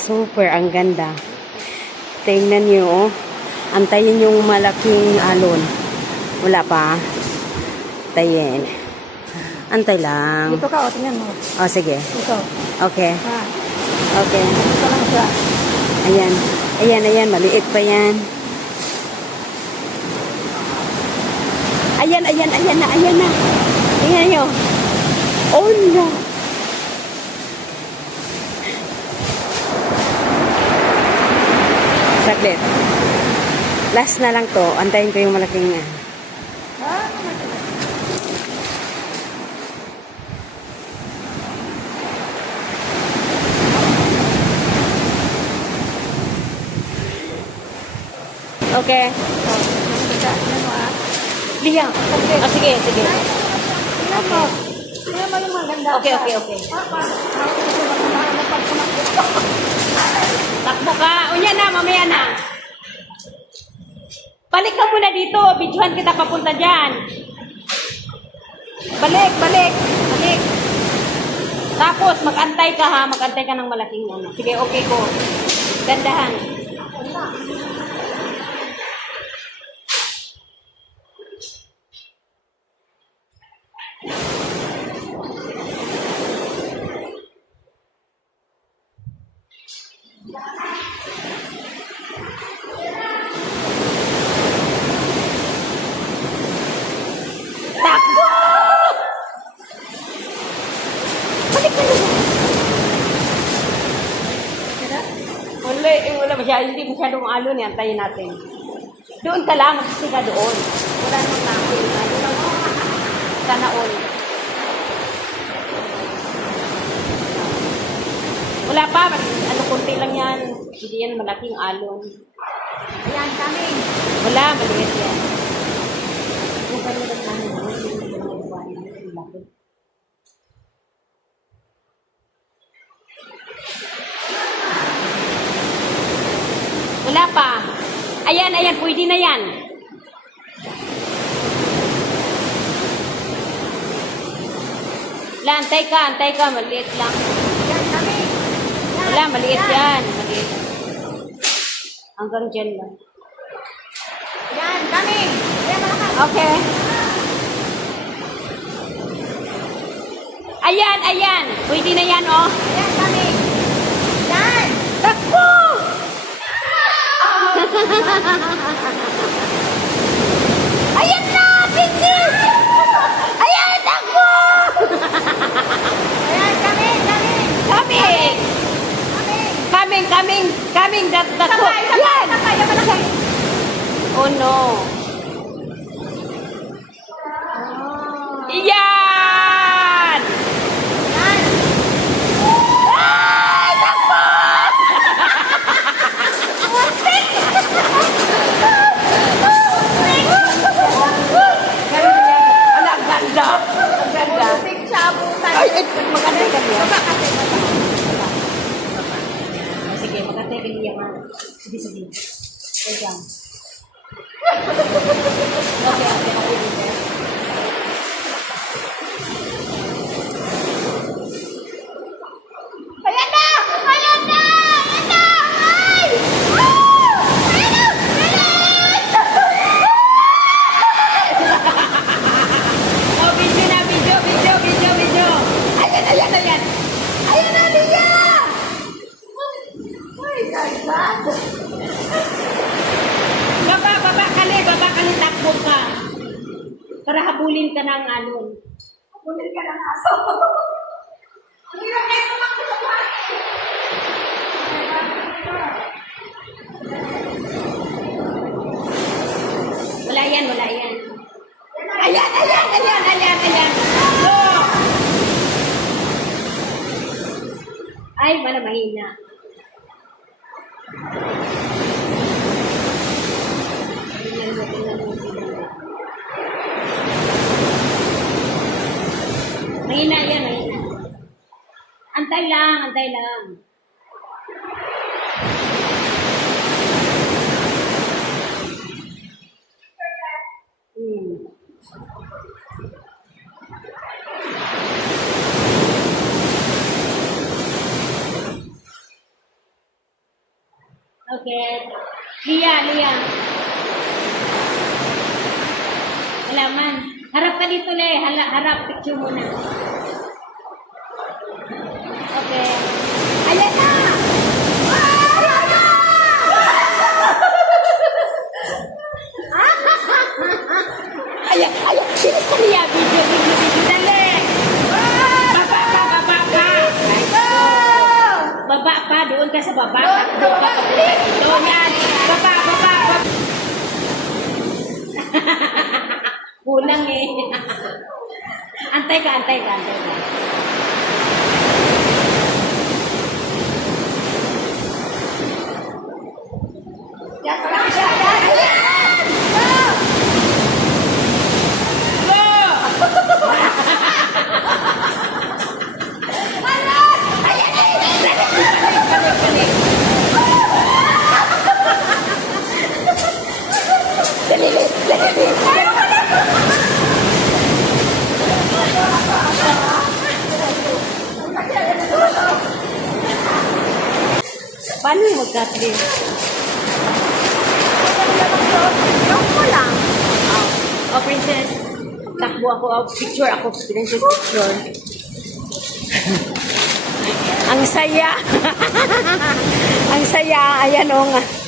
Super, ang ganda. Tingnan nyo, oh. Antayin yung malaking alon. Wala pa. Antayin. Antay lang. Dito ka, o, tingnan mo. Oh, sige. Dito. Okay. Ha. Okay. Dito lang siya. Ayan. Ayan, ayan. Maliit pa yan. Ayan, ayan, ayan na, ayan na. Tingnan nyo. Oh, no. Saglit. Last na lang to. Antayin ko yung malaking... Okay. Tingnan mo, ah. Liya. Ah, sige, sige. Tingnan mo. Tingnan mo yung maganda. Okay, okay, okay. Takbo ka. Unya na, mamaya na. Balik ka muna dito. Videohan kita papunta dyan. Balik, balik. Balik. Tapos, mag-antay ka ha. Mag-antay ka ng malaking ano. Sige, okay ko. Gandahan. Takbo! Balik ka na. Wala, wala masyado. Hindi masyadong alon yan. Antayin natin. Doon ka lang. Magsisi ka doon. Wala namang natin. Ayun lang. Sana all. Wala pa. Ano, kunti lang yan. Hindi yan malaking alon. Ayan, kami. Wala, maliit yan. Wala pa. Ayan, ayan. Pwede na yan. Wala, antay ka. Maliit lang. Ayan, kami. Wala, maliit yan. Maliit. Hanggang dyan lang. Ayan, kami. Ayan, malakas. Okay. Ayan, ayan. Pwede na yan, oh. Ayan, kami. Ayan. Takbo! Ayan na, bitches! Ayan, takbo! Ayan, kami. Coming! Coming! That's Sakay, Yan! sakay. Ayan, malaki. Oh, no. Yan! Ayan. Ay, takbo! Ala, ang ganda! Ang ganda! Putik siya, abutan. Ay, maganda ka niya. Baba kasi, baba. Sige, maganda ka niya. Sige, sige. Wait lang. Okay. Ayan na! Ayan na! Ayan na! Ay! Woo! Ayan na! Bilis! Oh, video na, video. Ayan. Ayan na, Lia! Ay, God! Baba kali, takbo ka. Para habulin ka ng alon. Bulit ka ng aso. Ang hirap kayo tumakbo sa bahay. Wala yan. Ayan. Go! Ay, wala mahina. Tingnan mo. Mahina yan. Antay lang. Okay. Lia. Wala man. Harap ka dito, Le. Harap. Picture muna. Okay. Ayan na! Ayan na! Ayan. Sinis ka niya. Video. Dali. Baba ka. Baba pa. Doon ka sa baba. Doon ka. Doon yan. Baba. Kulang eh. Antay ka. Yan pa lang siya. Paano yung mag-cut-in? Yung ko lang. Oh, princess. Takbo ako. Picture ako. Princess picture. Ang saya. Ang saya. Ayan o nga.